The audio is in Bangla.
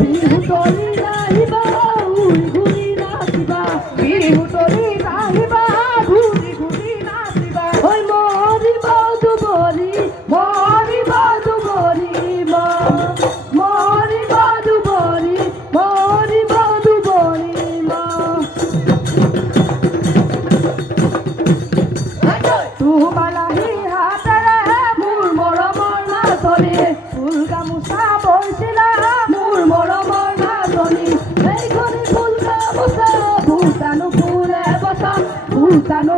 বিহু তলি নাহিবা ঘুরি ঘুরি নাচিবা বিহু তলি নাহিবা ঘুরি ঘুরি নাচিবা ওই মরিবা দুবরি মরিবা দুবরি মরিবা দুবরি মরিবা দুবরি তোমালাহি হাতেৰে মোৰ মৰমৰ নাচনী ফুল গামোচা বৈছিলা মোৰ মৰমৰ নাচনী এইখনি ফুল গামোচা ভূটানো ফুলে বচা ভূটানো